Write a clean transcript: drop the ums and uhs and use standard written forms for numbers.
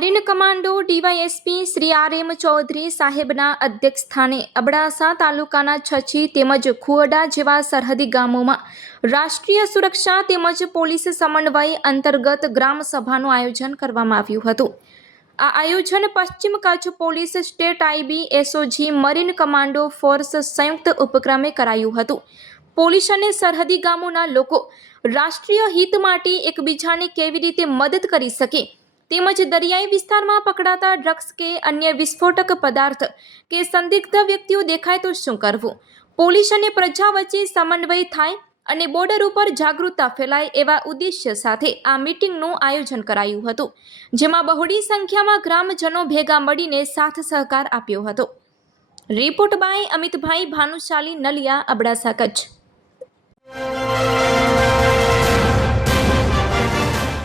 Marine commando DYSP Shri આર.એમ. ચૌધરી સાહેબના અધ્યક્ષસ્થાને અબડાસા તાલુકાના છછી તેમજ ખુવડા જેવા સરહદી ગામોમાં રાષ્ટ્રીય સુરક્ષા તેમજ પોલીસ સમન્વય અંતર્ગત ગ્રામ સભાનું આયોજન કરવામાં આવ્યું હતું. આ આયોજન પશ્ચિમ Kutch police state IB SOG marine commando force સંયુક્ત ઉપક્રમે કરાયું હતું. પોલીસ અને સરહદી ગામોના લોકો રાષ્ટ્રીય હિત માટે એકબીજાને કેવી રીતે મદદ કરી શકે તેમજ દરિયાઈ વિસ્તારમાં પકડાતા ડ્રગ્સ કે અન્ય વિસ્ફોટક પદાર્થ કે સંદિગ્ધ વ્યક્તિઓ દેખાય તો શું કરવું, પોલીસ અને પ્રજા વચ્ચે સમન્વય થાય અને બોર્ડર ઉપર જાગૃતતા ફેલાય એવા ઉદ્દેશ્ય સાથે આ મીટિંગનું આયોજન કરાયું હતું, જેમાં બહોળી સંખ્યામાં ગ્રામજનો ભેગા મળીને સાથ સહકાર આપ્યો હતો. Report by Amitbhai Bhanushali, Naliya, Abdasa, Kutch.